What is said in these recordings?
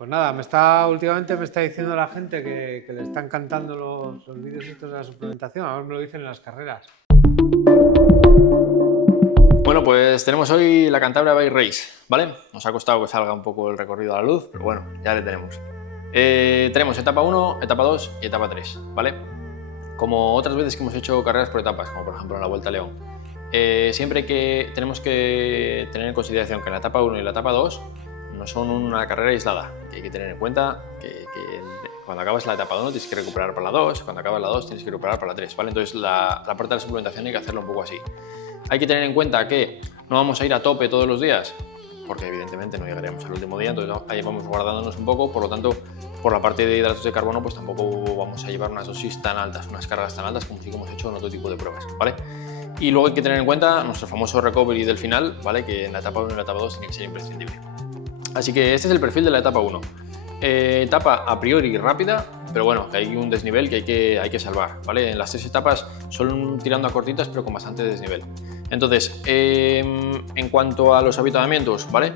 Pues nada, últimamente me está diciendo la gente que le están encantando los vídeos estos de la suplementación, ahora me lo dicen en las carreras. Bueno, pues tenemos hoy la Cantabria Bike Race, ¿vale? Nos ha costado que salga un poco el recorrido a la luz, pero bueno, ya le tenemos. Tenemos etapa 1, etapa 2 y etapa 3, ¿vale? Como otras veces que hemos hecho carreras por etapas, como por ejemplo en la Vuelta a León, siempre que tenemos que tener en consideración que la etapa 1 y la etapa 2 no son una carrera aislada, que hay que tener en cuenta que cuando acabas la etapa 1 tienes que recuperar para la 2, cuando acabas la 2 tienes que recuperar para la 3, ¿vale? Entonces la parte de la suplementación hay que hacerlo un poco así. Hay que tener en cuenta que no vamos a ir a tope todos los días, porque evidentemente no llegaríamos al último día, entonces ahí vamos guardándonos un poco, por lo tanto, por la parte de hidratos de carbono, pues tampoco vamos a llevar unas dosis tan altas, unas cargas tan altas como sí que hemos hecho en otro tipo de pruebas, ¿vale? Y luego hay que tener en cuenta nuestro famoso recovery del final, ¿vale? Que en la etapa 1 y la etapa 2 tiene que ser imprescindible. Así que este es el perfil de la etapa 1. Etapa a priori rápida, pero bueno, que hay un desnivel que hay que salvar, ¿vale? En las tres etapas son tirando a cortitas, pero con bastante desnivel. Entonces, en cuanto a los avituallamientos, ¿vale?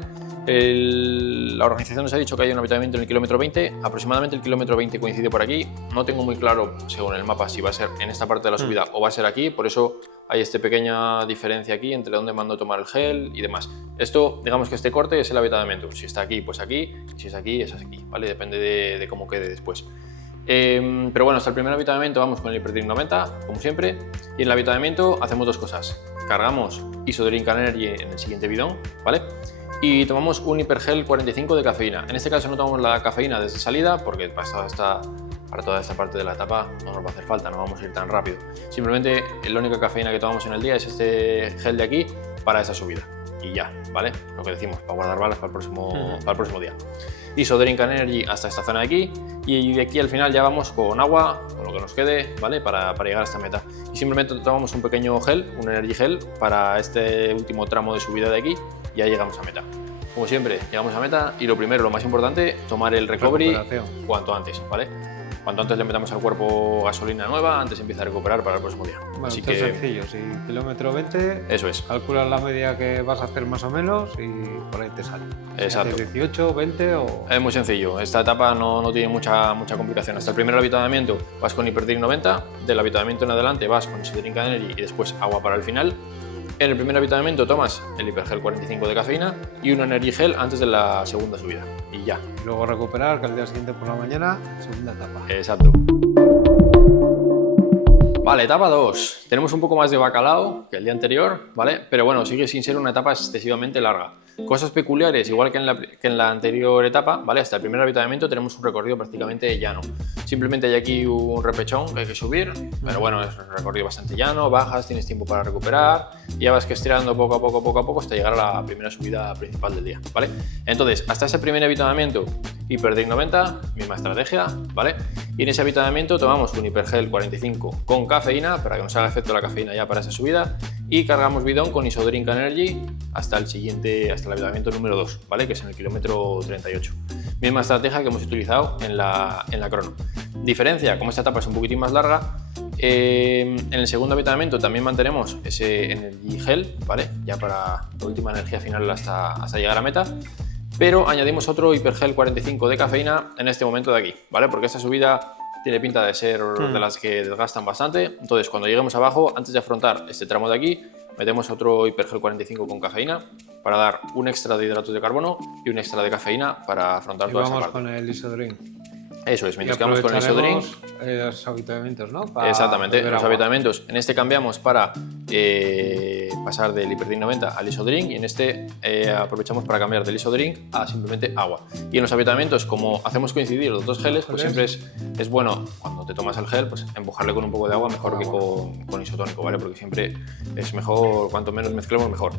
La organización nos ha dicho que hay un avituallamiento en el kilómetro 20, aproximadamente el kilómetro 20 coincide por aquí. No tengo muy claro, según el mapa, si va a ser en esta parte de la subida o va a ser aquí, por eso hay esta pequeña diferencia aquí entre dónde mando tomar el gel y demás. Esto, digamos que este corte es el avituallamiento. Si está aquí, pues aquí, y si es aquí, es aquí, ¿vale? Depende de cómo quede después. Pero bueno, hasta el primer avituallamiento vamos con el Hyperdrink 90, como siempre, y en el avituallamiento hacemos dos cosas. Cargamos Isodrink Energy en el siguiente bidón, ¿vale? Y tomamos un Hypergel 45 de cafeína. En este caso no tomamos la cafeína desde salida porque para toda esta parte de la etapa no nos va a hacer falta, no vamos a ir tan rápido. Simplemente la única cafeína que tomamos en el día es este gel de aquí para esa subida. Y ya, ¿vale? Lo que decimos, para guardar balas para el próximo día. Isodrink Energy hasta esta zona de aquí, y de aquí al final ya vamos con agua, con lo que nos quede, ¿vale? Para llegar a esta meta. Y simplemente tomamos un pequeño gel, un Energy Gel, para este último tramo de subida de aquí, y ya llegamos a meta. Como siempre, llegamos a meta y lo primero, lo más importante, tomar el recovery cuanto antes, ¿vale? Cuanto antes le metamos al cuerpo gasolina nueva, antes empieza a recuperar para el próximo día. Bueno, así esto que es sencillo, si kilómetro 20, eso es. calculas la media que vas a hacer más o menos y por ahí te sale. Exacto. Si haces 18, 20 o... Es muy sencillo, esta etapa no tiene mucha complicación. Hasta el primer avituallamiento vas con Hyperdrink 90, del avituallamiento en adelante vas con Isodrink Energy y después agua para el final. En el primer avituallamiento tomas el Hypergel 45 de cafeína y un Energy Gel antes de la segunda subida. Y ya. Luego recuperar, que al día siguiente por la mañana, segunda etapa. Exacto. Vale, etapa 2. Tenemos un poco más de bacalao que el día anterior, ¿vale? Pero bueno, sigue sin ser una etapa excesivamente larga. Cosas peculiares, igual que en la anterior etapa, ¿vale? Hasta el primer avituallamiento tenemos un recorrido prácticamente llano. Simplemente hay aquí un repechón que hay que subir, pero bueno, es un recorrido bastante llano, bajas, tienes tiempo para recuperar y ya vas que estirando poco a poco hasta llegar a la primera subida principal del día, ¿vale? Entonces, hasta ese primer avituallamiento, Hyperdrink 90, misma estrategia, ¿vale? Y en ese avituallamiento tomamos un Hypergel 45 con cafeína para que nos haga efecto la cafeína ya para esa subida y cargamos bidón con Isodrink Energy hasta el avituallamiento número 2, ¿vale? Que es en el kilómetro 38. Misma estrategia que hemos utilizado en la crono. Diferencia, como esta etapa es un poquitín más larga, en el segundo avituallamiento también mantenemos ese Energy Gel, ¿vale? Ya para la última energía final hasta llegar a meta, pero añadimos otro Hypergel 45 de cafeína en este momento de aquí, ¿vale? Porque esta subida tiene pinta de ser de las que desgastan bastante, entonces cuando lleguemos abajo, antes de afrontar este tramo de aquí, metemos otro Hypergel 45 con cafeína para dar un extra de hidratos de carbono y un extra de cafeína para afrontar toda esa parte. Vamos con el Isodrink. Eso es, mientras que vamos con el Isodrink. Los avituallamientos, ¿no? Exactamente, los avituallamientos. En este cambiamos para pasar del Hyperdrink 90 al Isodrink y en este aprovechamos para cambiar del Isodrink a simplemente agua. Y en los avituallamientos, como hacemos coincidir los dos geles, pues siempre es bueno, cuando te tomas el gel, pues empujarle con un poco de agua mejor que con isotónico, ¿vale? Porque siempre es mejor, cuanto menos mezclemos, mejor.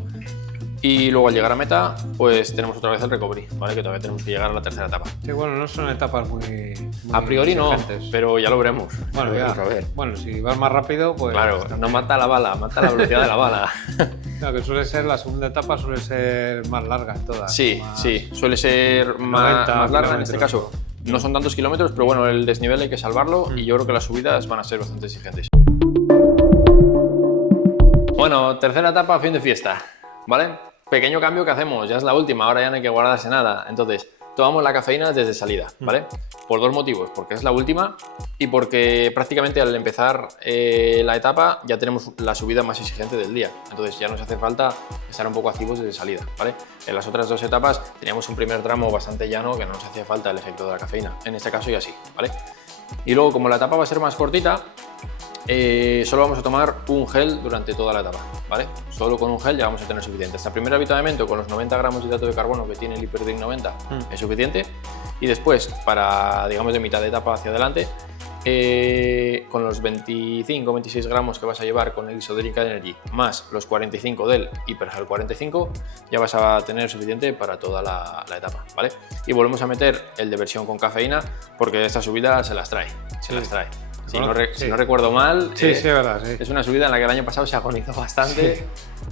Y luego al llegar a meta, pues tenemos otra vez el recovery, ¿vale? Que todavía tenemos que llegar a la tercera etapa. Sí, bueno, no son etapas muy a priori no, pero ya lo veremos. Bueno, ya. A ver. Bueno, si vas más rápido, pues... Claro, no mata la bala, mata la velocidad de la bala. Claro, que suele ser, la segunda etapa suele ser más larga en todas. Sí, más... sí, suele ser más larga en este caso. No son tantos kilómetros, pero bueno, el desnivel hay que salvarlo y yo creo que las subidas van a ser bastante exigentes. Bueno, tercera etapa, fin de fiesta, ¿vale? Pequeño cambio que hacemos, ya es la última, ahora ya no hay que guardarse nada. Entonces, tomamos la cafeína desde salida, ¿vale? Por dos motivos, porque es la última y porque prácticamente al empezar la etapa ya tenemos la subida más exigente del día, entonces ya nos hace falta estar un poco activos desde salida, ¿vale? En las otras dos etapas teníamos un primer tramo bastante llano que no nos hacía falta el efecto de la cafeína, en este caso ya sí, ¿vale? Y luego, como la etapa va a ser más cortita, solo vamos a tomar un gel durante toda la etapa, ¿vale? Solo con un gel ya vamos a tener suficiente. Hasta el primer avituallamiento con los 90 gramos de hidrato de carbono que tiene el Hyperdrink 90 es suficiente. Y después, para, digamos, de mitad de etapa hacia adelante, con los 25-26 gramos que vas a llevar con el Isodrink Energy más los 45 del Hypergel 45, ya vas a tener suficiente para toda la etapa, ¿vale? Y volvemos a meter el de versión con cafeína porque esta subida se las trae. Si no recuerdo mal, es verdad, sí. Es una subida en la que el año pasado se agonizó bastante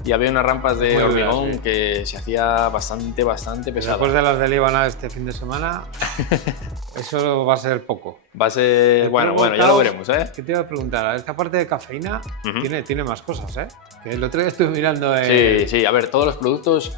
y había unas rampas de hormigón que se hacía bastante pesado. Después de las del Líbana este fin de semana, eso va a ser poco. Va a ser... Bueno, ya lo veremos, ¿eh? ¿Qué te iba a preguntar? Esta parte de cafeína tiene más cosas, ¿eh? Que el otro día estuve mirando... Sí, a ver, todos los productos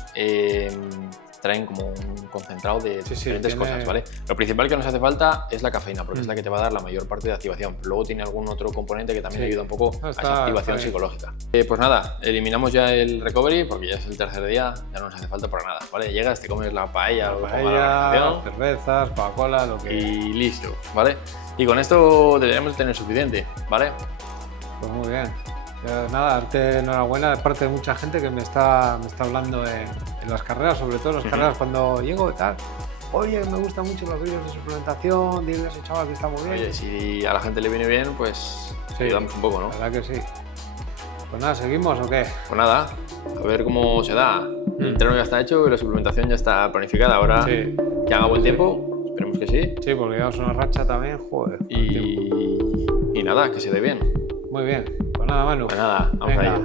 traen como un concentrado de diferentes cosas, ¿vale? Lo principal que nos hace falta es la cafeína, porque es la que te va a dar la mayor parte de activación. Luego tiene algún otro componente que también ayuda un poco a esa activación psicológica. Pues nada, eliminamos ya el recovery, porque ya es el tercer día, ya no nos hace falta para nada, ¿vale? Llegas, te comes la paella, cervezas, Coca-Cola, lo que... Y listo, ¿vale? Y con esto deberíamos tener suficiente, ¿vale? Pues muy bien. Nada, darte enhorabuena de parte de mucha gente que me está hablando en las carreras, sobre todo en las carreras cuando llego y tal. Oye, me gustan mucho los vídeos de suplementación, dile a ese chaval que está muy bien. Oye, si a la gente le viene bien, pues ayudamos un poco, ¿no? La verdad que sí. Pues nada, ¿seguimos o qué? Pues nada, a ver cómo se da. El entreno ya está hecho y la suplementación ya está planificada. Ahora que haga buen tiempo, esperemos que sí. Sí, porque llevamos una racha también, joder. Y nada, que se dé bien. Muy bien. Pues nada, Manu. Pues nada, vamos allá.